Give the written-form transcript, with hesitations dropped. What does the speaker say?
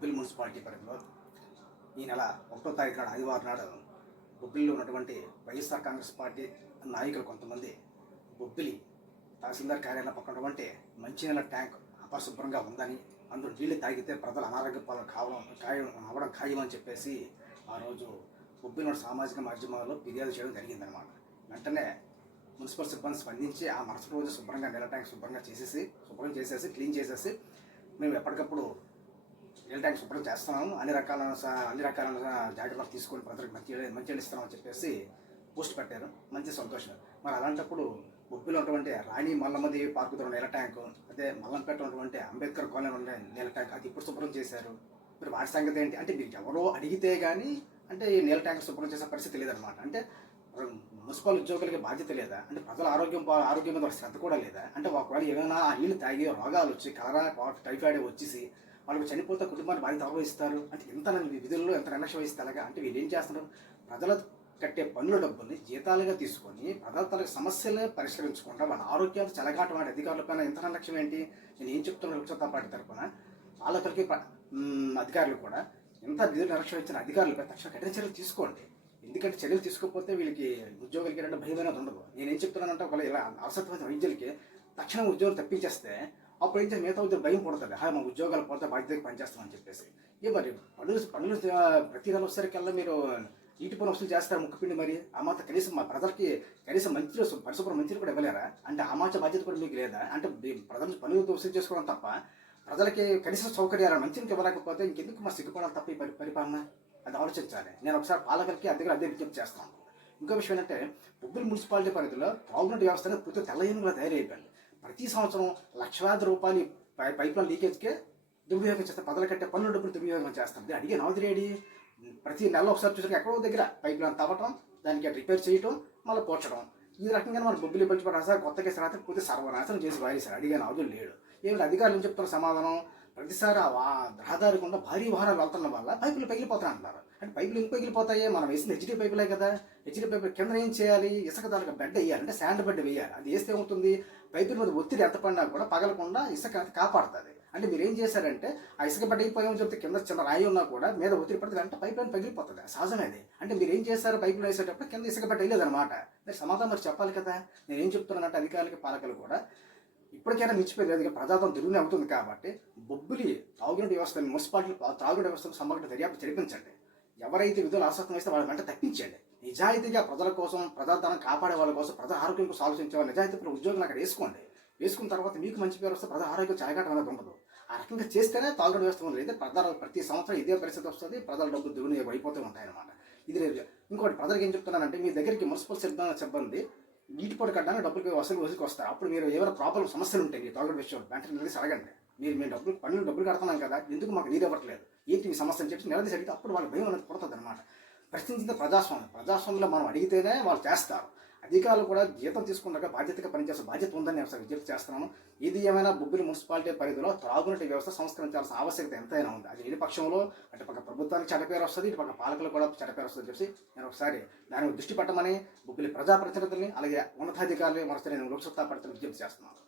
Bobbili municipality పరిధిలో ఈ నెల 1వ తారీఖు నాడు ఆదివారం నాడు బొబ్బిలిలో ఉన్నటువంటి వైఎస్ఆర్ కాంగ్రెస్ పార్టీ నాయకులు కొంతమంది బొబ్బిలి తహసీల్దార్ కార్యాలయం పక్కన ఉన్నటువంటి మంచినీళ్ళ ట్యాంక్ అపరిశుభ్రంగా ఉందని, అందులో నీళ్లు తాగితే ప్రజలు అనారోగ్య పాలు అవ్వడం ఖాయమని చెప్పేసి ఆ రోజు బొబ్బిలి సామాజిక మాధ్యమాల్లో ఫిర్యాదు చేయడం జరిగిందనమాట. వెంటనే మున్సిపల్ సిబ్బంది స్పందించి ఆ మరుసటి రోజు శుభ్రంగా నీళ్ళ ట్యాంక్ శుభ్రం చేసేసి క్లీన్ చేసేసి మేము ఎప్పటికప్పుడు నీళ్ళ ట్యాంక్ శుభ్రం చేస్తున్నాము, అన్ని రకాల జాగ్రత్తలు తీసుకొని ప్రజలకు మంచి ఇస్తున్నామని చెప్పేసి పోస్ట్ పెట్టారు. మంచి సంతోషం. మరి అలాంటప్పుడు బొబ్బిలో ఉన్నటువంటి రాణి మల్లమ్మది పార్కుతో నీళ్ళ ట్యాంకు, అదే మల్లంపేట ఉన్నటువంటి అంబేద్కర్ కాలనీ ఉండే నీళ్ళ ట్యాంక్ అది ఇప్పుడు శుభ్రం చేశారు. మరి వాటి సంగతి ఏంటి అంటే మీరు ఎవరో అడిగితే కానీ అంటే ఈ నీళ్ళ ట్యాంక్ శుభ్రం చేసే పరిస్థితి లేదనమాట. అంటే మున్సిపల్ ఉద్యోగులకి బాధ్యత లేదా అంటే ప్రజల ఆరోగ్యం మీద శ్రద్ధ కూడా లేదా అంటే ఒకవేళ ఏమైనా ఆ నీళ్లు తాగి రోగాలు వచ్చి కలరా టైఫాయిడ్ వచ్చేసి వాళ్ళకి చనిపోతే కుటుంబాన్ని బాధ్యత వహిస్తారు అంటే ఎంత విధుల్లో ఎంత నిర్లక్ష్యం వహిస్తే అలాగా అంటే వీళ్ళు ఏం చేస్తున్నారు? ప్రజల కట్టే పన్నుల డబ్బుల్ని జీతాలుగా తీసుకొని ప్రజల తలకు సమస్యలే పరిష్కరించకుండా వాళ్ళ ఆరోగ్యాలు చెలగాటం వాడి అధికారులపైన ఎంత నిర్లక్ష్యం ఏంటి? నేను ఏం చెప్తున్నా లోక్సత్తా పార్టీ తరఫున పాలకులకి అధికారులు కూడా ఎంత విధులు నిర్లక్ష్యం ఇచ్చిన అధికారులపై తక్షణ కఠిన చర్యలు తీసుకోండి. ఎందుకంటే చర్యలు తీసుకోకపోతే వీళ్ళకి ఉద్యోగులకి అంటే భయం అనేది ఉండదు. నేనేం చెప్తున్నానంటే ఒకవేళ ఇలా అవసరమైన వైద్యులకి తక్షణం ఉద్యోగులు తప్పించేస్తే అప్పుడు ఏం చేసి మిగతా ఉద్యోగం భయం పడుతుంది, మా ఉద్యోగాలు పోతే బాధ్యతకి పనిచేస్తామని చెప్పేసి. మరి పనులు ప్రతి నెల వచ్చేసరికల్లా మీరు ఇంటి పని వసూలు చేస్తారు ముక్కుపిండి. మరి ఆ మాత్రం కనీసం మా ప్రజలకి కనీసం పరిశుభ్ర మంచిని కూడా ఇవ్వలేరా? అంటే ఆ మాత్రం బాధ్యత కూడా మీకు లేదా? అంటే ప్రజలు పనులు వసూలు చేసుకోవడం తప్ప ప్రజలకి కనీస సౌకర్యాలు మంచిని ఇవ్వలేకపోతే ఇంకెందుకు మా సిగ్గుపడాలి తప్ప ఈ పరిపాలన? అది ఆలోచించాలి. నేను ఒకసారి పాలకులకి అదే విజ్ఞప్తి చేస్తాను. ఇంకో విషయం ఏంటంటే బొబ్బిలి మున్సిపాలిటీ పరిధిలో తాగునీటి వ్యవస్థ అనేది పూర్తి తెల్లయ్యగా తయారైపోయింది. ప్రతి సంవత్సరం లక్షలాది రూపాయలు పైప్ లైన్ లీకేజ్కే దుర్వినియోగం చేస్తారు. ప్రజలు కట్టే పన్నుల డబ్బులు దుర్వినియోగం చేస్తాం. అడిగే నవదిరేడి ప్రతి నెల ఒకసారి చూసాక ఎక్కడో దగ్గర పైప్ లైన్ తవ్వటం, దానికి రిపేర్ చేయటం, మళ్ళీ పోర్చడం. ఈ రకంగా మన బొబ్బిలి పడిచిపడి కొత్త కేసు రాత్రి పూర్తి సర్వనాశనం చేసి వారేశారు. అడిగే నవదులు లేడు. ఏమిటి అధికారులు ఏం చెప్తున్న సమాధానం? ప్రతిసారి రహదారి గుండా భారీ వాహనాలు వెళ్తున్న వల్ల పైపులు పగిలిపోతాయి అంటున్నారు. అంటే పైపులు ఎందుకు పగిలిపోతాయి? మనం వేసిన హెచ్డీ పైపులే కదా. హెచ్డీ పైపులు కింద ఏం చేయాలి? ఇసుక దానికి బెడ్ వేయాలి, అంటే శాండ్ బెడ్ వేయాలి. అది వేస్తే ఏమవుతుంది? పైపుల మీద ఒత్తిడి ఎంత పడినా కూడా పగలకుండా ఇసుక కాపాడుతుంది. అంటే మీరు ఏం చేశారంటే ఆ ఇసుక బెడ్ అయిపోయామని చెప్తే కింద చిన్న రాయి ఉన్నా కూడా మీద ఒత్తిడి పడితే అంటే పైప్ లైన్ పగిలిపోతుంది. సహజమేది. అంటే మీరు ఏం చేశారు? పైపులు వేసేటప్పుడు కింద ఇసుక బెడ్ వేయలేదన్నమాట. మీరు సమాధానం మరి చెప్పాలి కదా. నేను ఏం చెప్తున్నానంటే అధికారులకి పాలకులు కూడా ఇప్పటికైనా మించిపోలేదు. ఇక ప్రజాతం తిరుగునే అవుతుంది కాబట్టి బొబ్బిలి తాగునీటి వ్యవస్థ మున్సిపాలిటీ తాగునీటి వ్యవస్థను సమగ్ర దర్యాప్తు జరిపించండి. ఎవరైతే విధులు ఆసక్తం వేస్తే వాళ్ళ వెంట తప్పించండి. నిజాయితీగా ప్రజల కోసం, ప్రజాధనం కాపాడే వాళ్ళ కోసం, ప్రజా ఆరోగ్యం కోసం ఆలోచించే వాళ్ళు నిజాయితీ ఉద్యోగులు అక్కడ వేసుకోండి. వేసుకున్న తర్వాత మీకు మంచి పేరు వస్తే ప్రజా ఆరోగ్యం చెలగాటం అనేది ఉండదు. ఆ రకంగా చేస్తేనే తాగునీటి వ్యవస్థ ఉండదు. అయితే ప్రతి సంవత్సరం ఇదే పరిస్థితి వస్తుంది. ప్రజల డబ్బులు దుర్వినియోగం అయిపోతూ ఉంటాయన్నమాట. ఇది లేదు. ఇంకోటి ప్రజలకు ఏం చెప్తున్నానంటే మీ దగ్గరికి మున్సిపల్ సిబ్బంది నీటి పొడి కట్టడానికి డబ్బులు వసూలుకి వస్తారు. అప్పుడు మీరు ఏమైనా ప్రాబ్లం సమస్యలు ఉంటాయి మీ తాగుడు విషయంలో వెంటనే నిలదీసి అడగండి. మేము డబ్బులు కడుతున్నాం కదా, ఎందుకు మాకు నీరు ఇవ్వట్లేదు, ఏంటి మీ సమస్య అని చెప్పి నిలదీసి అడిగితే అప్పుడు వాళ్ళకి భయం అనేది పుడుతుంది అనమాట. ప్రశ్నించిన ప్రజాస్వామ్యంలో మనం అడిగితేనే వాళ్ళు చేస్తారు. అధికారులు కూడా జీతం తీసుకున్నాక బాధ్యతగా పనిచేసే బాధ్యత ఉందని నేను విజ్ఞప్తి చేస్తున్నాను. ఇది ఏమైనా బొబ్బిలి మున్సిపాలిటీ పరిధిలో త్రాగునీటి వ్యవస్థ సంస్కరించాల్సిన ఆవశ్యకత ఎంతైనా ఉంది. అది ఏ పక్షంలో అటు పక్క ప్రభుత్వానికి చెడ్డపేరు వస్తుంది, ఇటు పక్క పాలకులు కూడా చెడ్డపేరు వస్తుంది చెప్పి నేను ఒకసారి దాని దృష్టి పెట్టమని బొబ్బిలి ప్రజాప్రతినిధుల్ని అలాగే ఉన్నతాధికారులు మరోసారి నేను లోక్సత్తా పార్టీని విజ్ఞప్తి చేస్తున్నాను.